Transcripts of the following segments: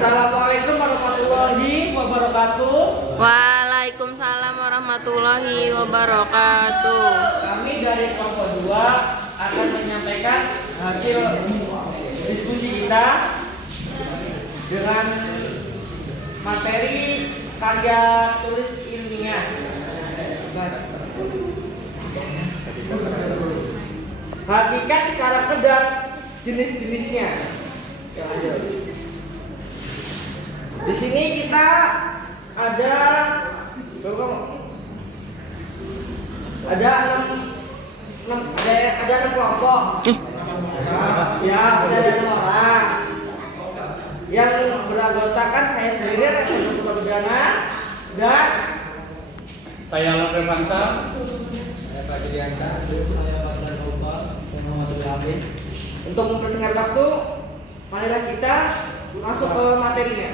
Assalamualaikum warahmatullahi wabarakatuh. Waalaikumsalam warahmatullahi wabarakatuh. Kami dari kelompok 2 akan menyampaikan hasil diskusi kita dengan materi karya tulis ilmiah. Hakikat karakter dan jenis-jenisnya. Di sini kita ada 6 kelompok. Ya, ada 6 orang. Yang beranggotakan saya sendiri, Rektor Pidana, dan saya Lafre Bangsa, saya Pak Juliansa, saya Pak Danova, saya Muhammad Abid. Untuk mempersingkat waktu, marilah kita masuk ke materinya.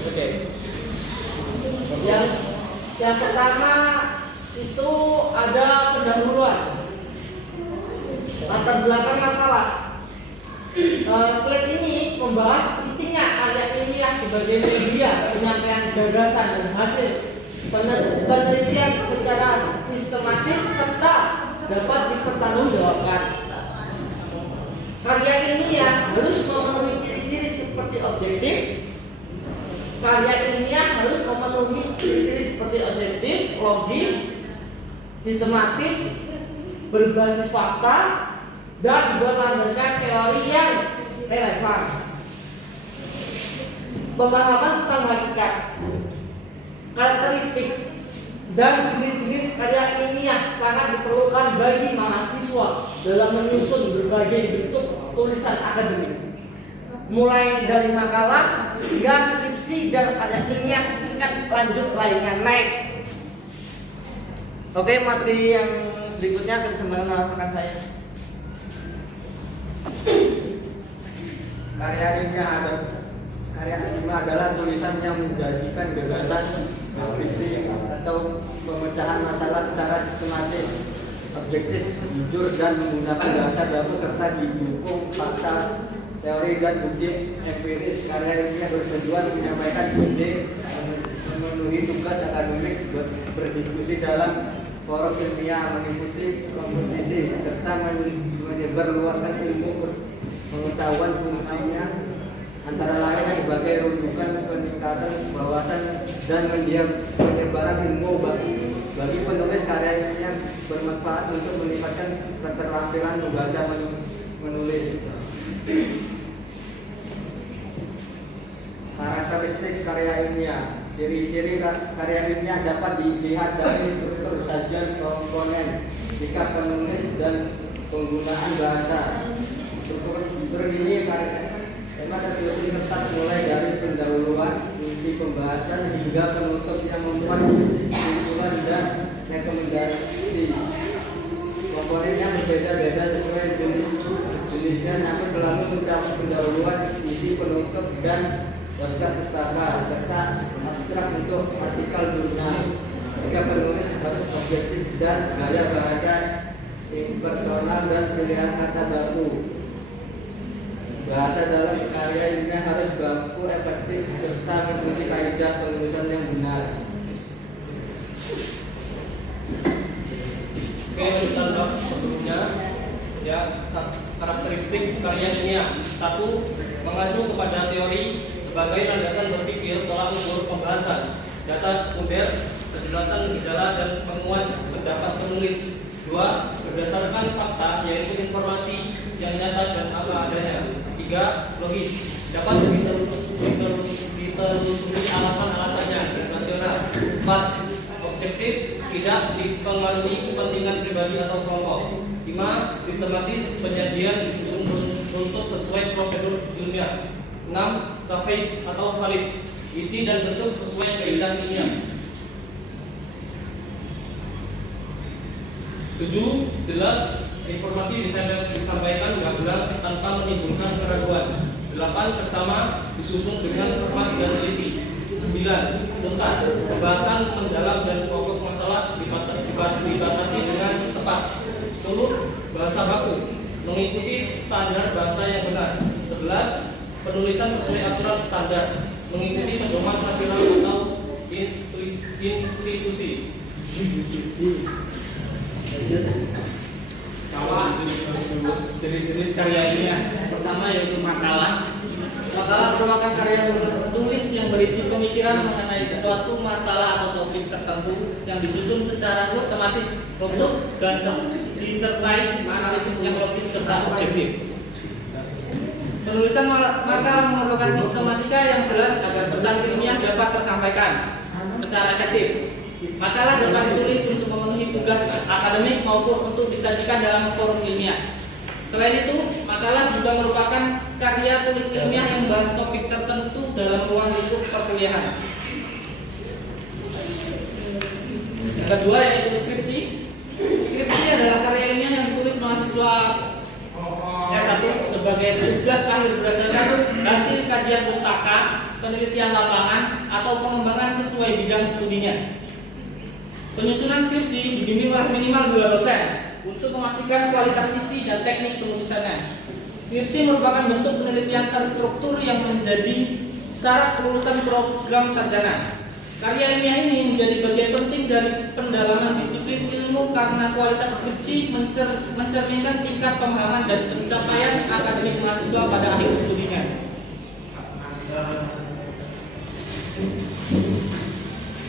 oke. Yang pertama itu ada pendahuluan, latar belakang masalah. Slide ini membahas pentingnya karya ilmiah sebagai media penyampaian gagasan dan hasil penelitian secara sistematis serta dapat dipertanggungjawabkan. Karya ilmiah harus memenuhi ciri-ciri seperti objektif. Karya ilmiah harus memenuhi ciri-ciri seperti objektif, logis, sistematis, berbasis fakta, dan berlandaskan teori yang relevan. Pemahaman tentang hakikat, karakteristik, dan jenis-jenis karya ilmiah sangat diperlukan bagi mahasiswa dalam menyusun berbagai bentuk tulisan akademik, mulai dari makalah hingga skripsi dan karya ilmiah tingkat lanjut lainnya. Next. Oke, materi yang berikutnya akan disampaikan rekan saya. Karya ilmiah adalah tulisan yang menjanjikan gagasan, deskripsi atau pemecahan masalah secara sistematis, objektif, jujur, dan menggunakan bahasa baku serta didukung fakta, teori, dan bukti empiris. Karya ilmiah bertujuan menyampaikan ide, memenuhi tugas akademik, berdiskusi dalam forum ilmiah, mengikuti kompetisi, serta menyebarluaskan ilmu pengetahuan. Fungsinya antara lain sebagai rujukan peningkatan wawasan dan penyebaran ilmu bagi penulis. Karya ilmiah bermanfaat untuk meningkatkan keterampilan membaca menulis. Karakteristik karya ilmiah. Ciri-ciri karya ilmiah dapat dilihat dari struktur sajian, komponen, sikap penulis, dan penggunaan bahasa. Struktur ini tema tertulis tetap mulai dari pendahuluan, inti pembahasan, hingga penutup yang membuat kesimpulan dan rekomendasi. Komponennya berbeda-beda sesuai jenisnya, namun selalu mencakup pendahuluan, isi penutup, dan daftar pustaka serta abstrak untuk artikel jurnal. Jika penulis harus objektif dan gaya bahasa impersonal dan pilihan kata baku. Bahasa dalam karya ilmiah harus baku, efektif, serta memiliki kaidah penulisan yang benar. Oke, kita lihat sebelumnya ya, karakteristik karya ilmiah. 1. Mengacu kepada teori sebagai landasan berpikir, tolak ukur pembahasan, data sekunder, kejelasan gejala, dan penguat pendapat penulis. 2. Berdasarkan fakta, yaitu informasi yang nyata dan apa adanya. 3. Logis, dapat ditelusuri alasan-alasannya, rasional. 4. Objektif, tidak dipengaruhi kepentingan pribadi atau kelompok. 5. Sistematis, penyajian disusun runtut sesuai prosedur ilmiah. 6. Sahih atau valid, isi dan bentuk sesuai kaidah ilmiah. 7. Jelas, informasi disampaikan gamblang tanpa menimbulkan keraguan. 8. Seksama, disusun dengan cermat dan teliti. 9. Tuntas, pembahasan mendalam dan pokok masalah dibatasi dengan tepat. 10. Bahasa baku, mengikuti standar bahasa yang benar. 11. penulisan sesuai aturan standar, mengikuti pedoman nasional atau institusi. Jenis-jenis karya ilmiah pertama yaitu makalah. Makalah merupakan karya tulis yang berisi pemikiran mengenai suatu masalah atau topik tertentu yang disusun secara sistematis, runtuh, dan disertai analisis yang logis serta objektif. Penulisan makalah merupakan sistematika yang jelas agar pesan ilmiah dapat tersampaikan secara efektif. Makalah dapat ditulis untuk memenuhi tugas akademik maupun untuk disajikan dalam forum ilmiah. Selain itu, makalah juga merupakan karya tulis ilmiah yang membahas topik tertentu dalam ruang lingkup perkuliahan. Yang kedua yaitu skripsi. Skripsi adalah karya ilmiah yang ditulis mahasiswa S1 sebagai tugas akhir berdasarkan hasil kajian pustaka, penelitian lapangan, atau pengembangan sesuai bidang studinya. Penyusunan skripsi dibimbing oleh minimal 2 dosen untuk memastikan kualitas isi dan teknik penulisannya. Skripsi merupakan bentuk penelitian terstruktur yang menjadi syarat kelulusan program sarjana. Karya ilmiah ini menjadi bagian penting dari pendalaman disiplin ilmu karena kualitas skripsi mencerminkan tingkat pemahaman dan pencapaian akademik mahasiswa pada akhir studinya.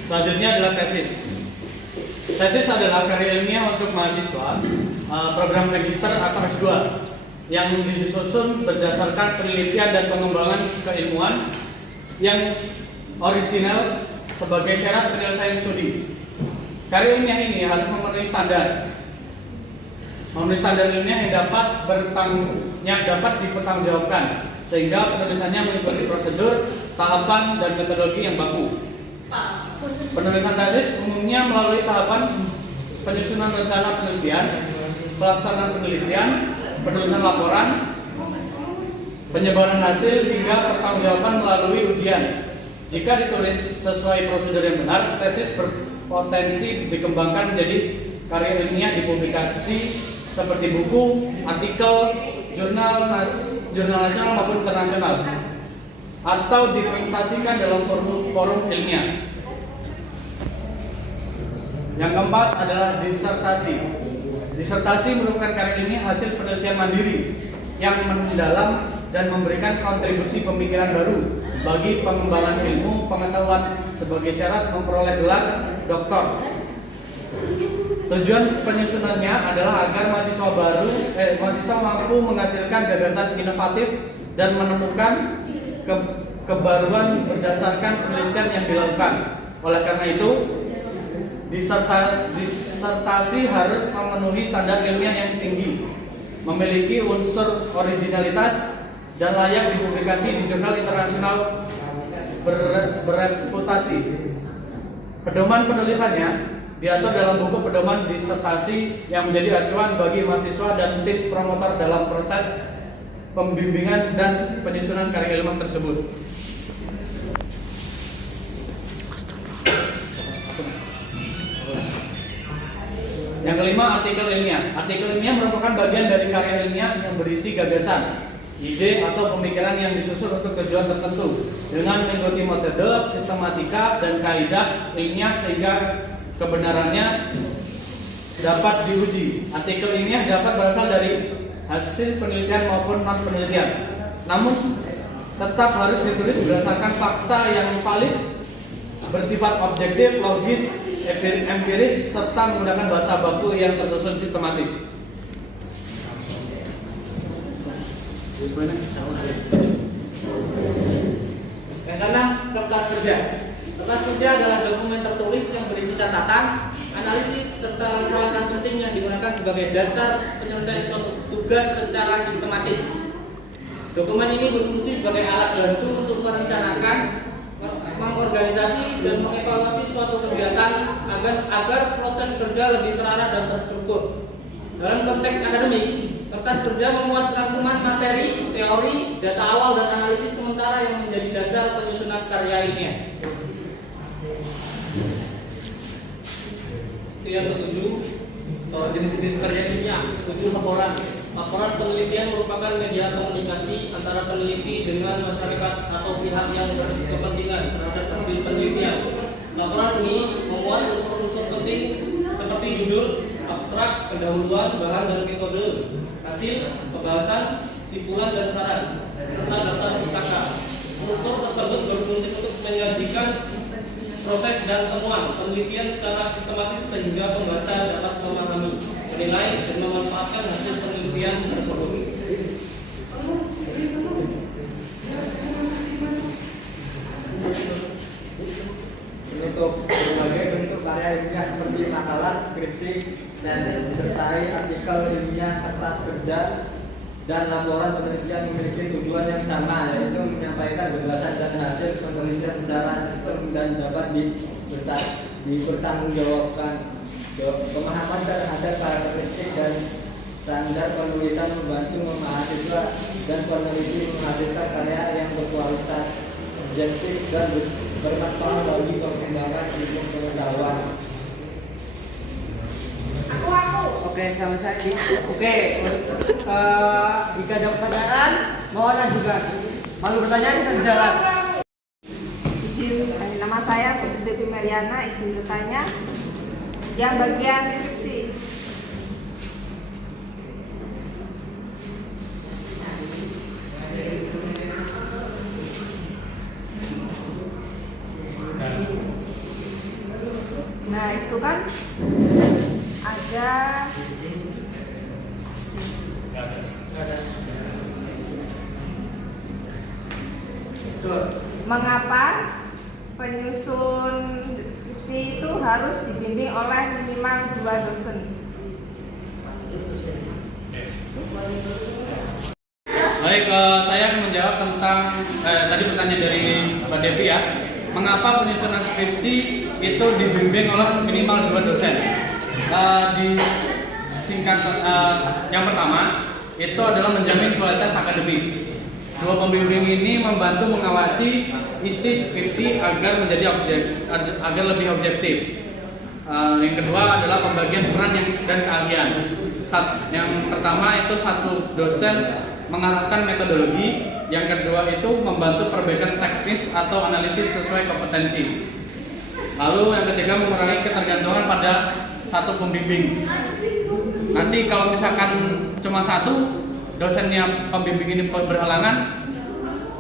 Selanjutnya adalah tesis. Tesis adalah karya ilmiah untuk mahasiswa program magister atau S2 yang disusun berdasarkan penelitian dan pengembangan keilmuan yang orisinal sebagai syarat penyelesaian studi. Karya ilmiah ini harus memenuhi standar ilmiah yang dapat dipertanggungjawabkan, sehingga penulisannya mengikuti prosedur, tahapan, dan metodologi yang baku. Penulisan tesis umumnya melalui tahapan penyusunan rencana penelitian, pelaksanaan penelitian, penulisan laporan, penyebaran hasil, hingga pertanggungjawaban melalui ujian. Jika ditulis sesuai prosedur yang benar, tesis berpotensi dikembangkan menjadi karya ilmiah di publikasi seperti buku, artikel, jurnal nasional maupun internasional, atau dipresentasikan dalam forum ilmiah. Yang keempat adalah disertasi. Disertasi merupakan karya ilmiah hasil penelitian mandiri yang mendalam dan memberikan kontribusi pemikiran baru bagi pengembangan ilmu pengetahuan sebagai syarat memperoleh gelar doktor. Tujuan penyusunannya adalah agar mahasiswa mampu menghasilkan gagasan inovatif dan menemukan kebaruan berdasarkan penelitian yang dilakukan. Oleh karena itu, disertasi harus memenuhi standar ilmiah yang tinggi, memiliki unsur originalitas, dan layak dipublikasi di jurnal internasional bereputasi. Pedoman penulisannya diatur dalam buku pedoman disertasi yang menjadi acuan bagi mahasiswa dan tim promotor dalam proses pembimbingan dan penyusunan karya ilmiah tersebut. Yang kelima, artikel ilmiah. Artikel ilmiah merupakan bagian dari karya ilmiah yang berisi gagasan, ide atau pemikiran yang disusun untuk tujuan tertentu dengan mengikuti metode, sistematika, dan kaidah ilmiah sehingga kebenarannya dapat diuji. Artikel ilmiah dapat berasal dari hasil penelitian maupun non penelitian, namun tetap harus ditulis berdasarkan fakta yang valid, bersifat objektif, logis, empiris, serta menggunakan bahasa baku yang tersusun sistematis. Yang keenam, kertas kerja. Kertas kerja adalah dokumen tertulis yang berisi catatan, analisis, serta langkah-langkah penting yang digunakan sebagai dasar penyelesaian suatu tugas secara sistematis. Dokumen ini berfungsi sebagai alat bantu untuk merencanakan, mengorganisasi, dan mengevaluasi suatu kegiatan agar proses kerja lebih terarah dan terstruktur. Dalam konteks akademik, kertas kerja memuat rangkuman materi, teori, data awal, dan analisis sementara yang menjadi dasar penyusunan karya ilmiah. Itu yang ketujuh, jenis-jenis karya ilmiah. 7, laporan. Laporan penelitian merupakan media komunikasi antara peneliti dengan masyarakat atau pihak yang berkepentingan terhadap hasil penelitian. Laporan ini memuat unsur-unsur penting seperti judul, abstrak, pendahuluan, bahan dan metode, hasil, pembahasan, simpulan dan saran, serta daftar pustaka. Struktur tersebut berfungsi untuk menyajikan proses dan temuan penelitian secara sistematis sehingga pembaca dapat memahami, menilai, dan memanfaatkan hasil penelitian tersebut. Untuk berbagai bentuk karya ilmiah seperti makalah, skripsi, tesis, disertai artikel ilmiah, kertas kerja, dan laporan penelitian memiliki tujuan yang sama, yaitu menyampaikan gagasan dan hasil penelitian secara sistem dan dapat dipertanggungjawabkan. Pemahaman terhadap karakteristik dan standar penulisan membantu mahasiswa dan peneliti menghasilkan karya yang berkualitas, objektif, dan bermanfaat bagi perkembangan ilmu pengetahuan. Oke, sama saya. Oke, jika ada pertanyaan, mohon ajukan. Kalau bertanya bisa dijalan. Izin, nama saya Putri Devi Mariana, izin bertanya. Yang bagian skripsi. Nah, itu kan ada mengapa penyusun skripsi itu harus dibimbing oleh minimal 2 dosen. Baik, saya akan menjawab tentang tadi pertanyaan dari Mbak Devi ya. Mengapa penyusunan skripsi itu dibimbing oleh minimal 2 dosen? Di singkat, yang pertama itu adalah menjamin kualitas akademik. 2 pembimbing ini membantu mengawasi isi skripsi agar agar lebih objektif. Yang kedua adalah pembagian peran dan keahlian. Yang pertama itu 1 dosen mengarahkan metodologi, yang kedua itu membantu perbaikan teknis atau analisis sesuai kompetensi. Lalu yang ketiga mengurangi ketergantungan pada 1 pembimbing. Nanti kalau misalkan cuma 1 dosennya pembimbing ini berhalangan,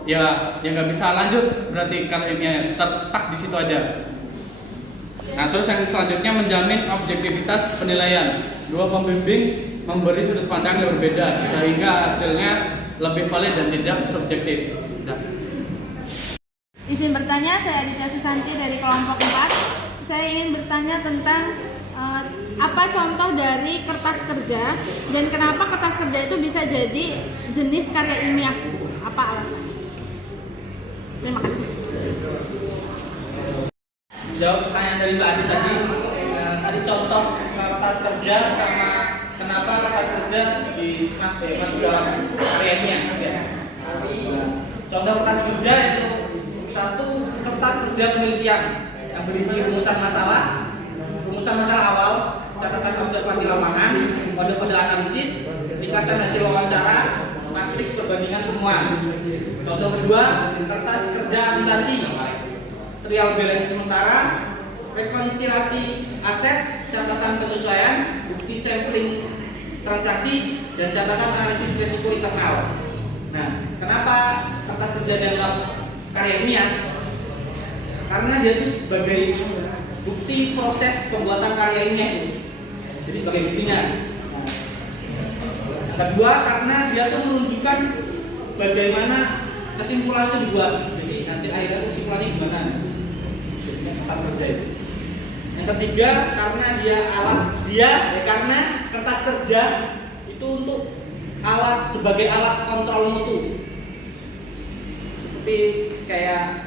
ya nggak bisa lanjut, berarti kalau ini terstuck di situ aja. Nah, terus yang selanjutnya menjamin objektivitas penilaian. 2 pembimbing memberi sudut pandang yang berbeda sehingga hasilnya lebih valid dan tidak subjektif. Nah. Izin bertanya, saya Aditya Susanti dari kelompok 4. Saya ingin bertanya tentang apa contoh dari kertas kerja dan kenapa kertas kerja itu bisa jadi jenis karya ilmiah? Apa alasannya? Terima kasih. Jawab pertanyaan dari Mbak Adi tadi. Tadi contoh kertas kerja sama kenapa kertas kerja masuk dalam karya ilmiah. Ya. Contoh kertas kerja itu 1 kertas kerja penelitian yang berisi rumusan masalah awal, catatan observasi lapangan, kode-kode analisis, ringkasan hasil wawancara, matriks perbandingan temuan. Contoh kedua, kertas kerja akuntansi, trial balance sementara, rekonsiliasi aset, catatan penyesuaian, bukti sampling transaksi, dan catatan analisis risiko internal. Nah, kenapa kertas kerja dianggap karya ilmiah? Karena dia itu sebagai bukti proses pembuatan karya ilmiah itu, jadi sebagai buktinya. Kedua, karena dia tuh menunjukkan bagaimana kesimpulan itu dibuat. Jadi hasil akhirnya itu kesimpulannya gimana? Kertas kerja itu. Yang ketiga, karena karena kertas kerja itu untuk sebagai alat kontrol mutu. Seperti kayak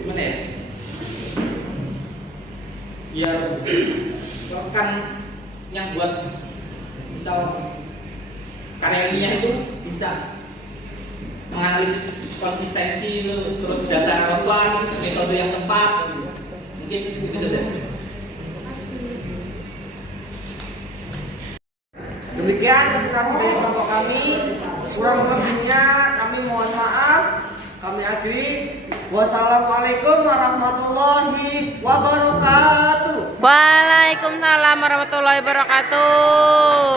gimana ya? Biar rekan yang buat misal karya ilmiah itu bisa menganalisis konsistensi, terus data relevan, metode yang tepat, mungkin itu saja. Demikian presentasi dari kelompok kami. Kurang lebihnya kami mohon maaf. Kami akhiri. Wassalamualaikum warahmatullahi wabarakatuh. Waalaikumsalam warahmatullahi wabarakatuh.